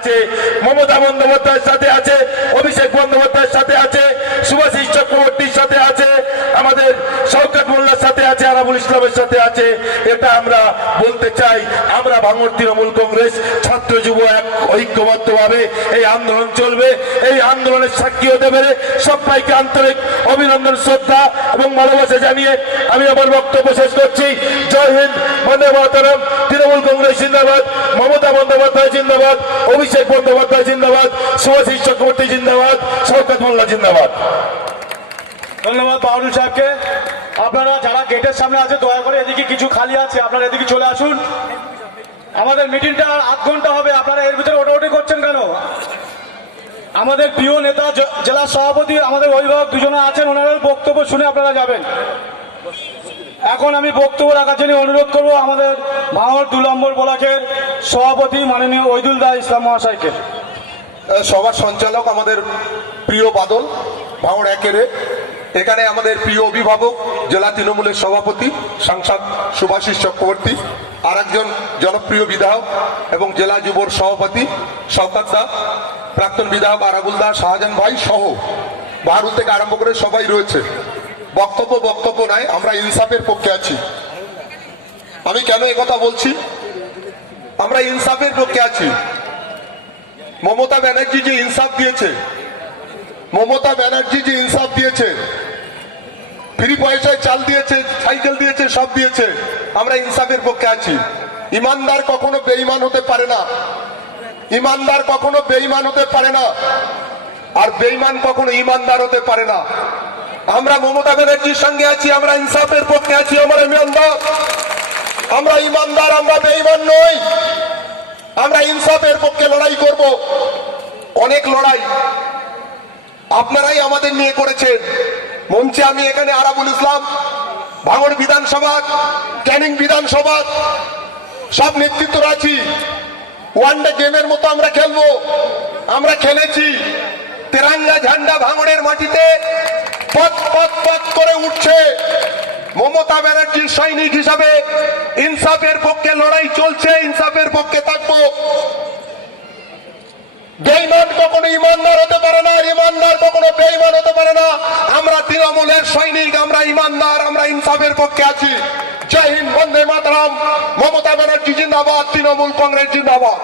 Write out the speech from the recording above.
আছে, মমতা বন্দ্যোপাধ্যায়ের সাথে আছে, অভিষেক বন্দ্যোপাধ্যায়ের সাথে আছে, সুভাষিস চক্রবর্তীর সাথে আছে, আমাদের শওকত মোল্লার সাথে আছে, আরাবুল ইসলামের সাথে আছে। এটা আমরা বলতে চাই। আমরা ভাঙড় তৃণমূল কংগ্রেস ছাত্র যুব এক ঐক্যবদ্ধভাবে এই আন্দোলন চলবে। এই আন্দোলনের সাক্ষী হতে পেরে সবাইকে আন্তরিক অভিনন্দন, শ্রদ্ধা এবং ভালোবাসা জানিয়ে আমি আমার বক্তব্য শেষ করছি। জয় হিন্দ, বন্দে মাতরম। তৃণমূল কংগ্রেস জিন্দাবাদ, মমতা বন্দ্যোপাধ্যায় জিন্দাবাদ, অভিষেক বন্দ্যোপাধ্যায় জিন্দাবাদ, সুভাষিস চক্রবর্তী জিন্দাবাদ, শওকত মোল্লা জিন্দাবাদ। ধন্যবাদ বাহাদুর সাহেবকে। আপনারা যারা গেটের সামনে আছে দয়া করে এদিকে কিছু খালি আছে, আপনারা এদিকে চলে আসুন। আমাদের মিটিংটা আর আধ ঘন্টা হবে, আপনারা এর ভিতরে ওটাওটি করছেন কেন? আমাদের প্রিয় নেতা জেলা সভাপতি আমাদের অভিভাবক দুজনে আছেন, ওনাদের বক্তব্য শুনে আপনারা যাবেন। এখন আমি বক্তব্য রাখার জন্য অনুরোধ করবো আমাদের ভাঙড় 2 নম্বর ব্লকের সভাপতি মাননীয় ওইদুল দা ইসলাম মহাশয়কে। সভার সঞ্চালক আমাদের প্রিয় বাদল ভাঙড় একেরে, এখানে আমাদের প্রিয় অভিভাবক জেলা তৃণমূলের সভাপতি সাংসদ সুভাষিস চক্রবর্তী, আর একজন জনপ্রিয় বিধায়ক এবং জেলা যুবর সভাপতি শওকত দা, প্রাক্তন বিধায়ক আরাবুল দা, শাহজাহান ভাই সহ বাহারুল থেকে আরম্ভ করে সবাই রয়েছে। বক্তব্য নাই, আমরা ইনসাফের পক্ষে আছি। আমি কেন একথা বলছি? আমরা ইনসাফের পক্ষে আছি। মমতা ব্যানার্জি যে ইনসাফ দিয়েছে, মমতা ব্যানার্জি যে ইনসাফ দিয়েছে, ফ্রি পয়সায় চাল দিয়েছে, সাইকেল দিয়েছে, সব দিয়েছে, আমরা ইনসাফের পক্ষে আছি। ইমানদার কখনো বেঈমান হতে পারে না, ইমানদার কখনো বেঈমান হতে পারে না, আর বেঈমান কখনো ইমানদার হতে পারে না। আমরা মমতা ব্যানার্জির সঙ্গে আছি, আমরা ইনসাফের পক্ষে আছি। আমরা ইমানদার, আমরা ইমানদার, আমরা বেঈমান নই। আমরা ইনসাফের পক্ষে লড়াই করব। অনেক লড়াই আপনারাই আমাদের নিয়ে করেছেন। মঞ্চে আমি এখানে আরাবুল ইসলাম, ভাঙড় বিধানসভা, ক্যানিং বিধানসভা সব নেতৃত্ব আছি। ওয়ানডে গেমের মতো আমরা খেলবো, আমরা খেলেছি। তেরাঙ্গা ঝান্ডা ভাঙড়ের মাটিতে পথ পথ পথ করে উঠছে। মমতা ব্যানার্জির সৈনিক হিসাবে ইনসাফের পক্ষে লড়াই চলছে, ইনসাফের পক্ষে থাকবো। বেঈমান কখনো ইমানদার হতে পারে না, ইমানদার কখনো বেঈমান হতে পারে না। আমরা তৃণমূলের সৈনিক, আমরা ইমানদার, আমরা ইনসাফের পক্ষে আছি। জয় হিন্দ, বন্দে মাতরম। মমতা ব্যানার্জি জিন্দাবাদ, তৃণমূল কংগ্রেস জিন্দাবাদ।